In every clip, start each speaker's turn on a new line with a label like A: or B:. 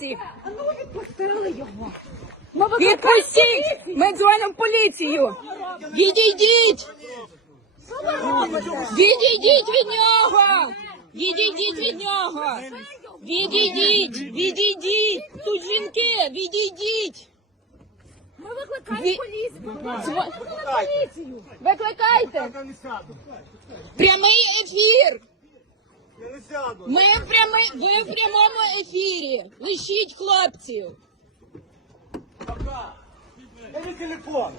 A: місці.
B: А ну відпустили його.
A: Відпустіть! Ми дзвонимо в поліцію. Відійдіть! Відійдіть від нього! Відійдіть від нього! Відійдіть! Відійдіть! Тут жінки! Відійдіть!
B: Ми викликаємо поліцію.
A: Викликайте! Прямий ефір! Ви в прямому ефірі! Лишіть хлопців!
C: Дай телефон.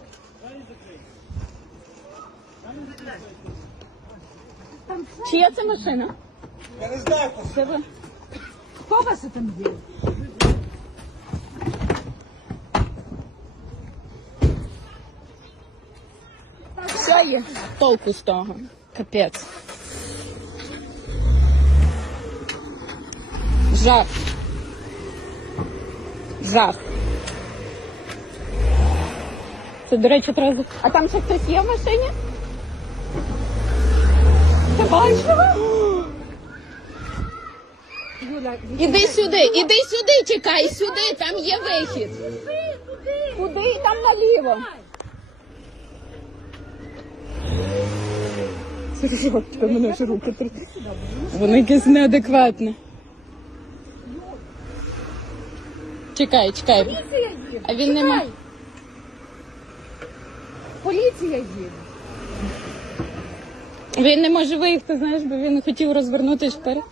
A: Чия це машина?
C: Я не знаю, хто
A: Це ви?
B: Хто у вас там є?
A: Що є? Толку з того. Капець. Жах. Жах. Це, до речі, треба... А там ще хтось є в машині? Ти бачила?
B: Юля,
A: Іди сюди, чекай, сюди, там є вихід. Куди? Там наліво. Сержантка, мене ж руки трясуть. Воно якесь неадекватне. Чекай.
B: поліція їде.
A: А він нема.
B: Чекай. Поліція їде.
A: Він не може виїхати, знаєш, бо він хотів розвернутися вперед.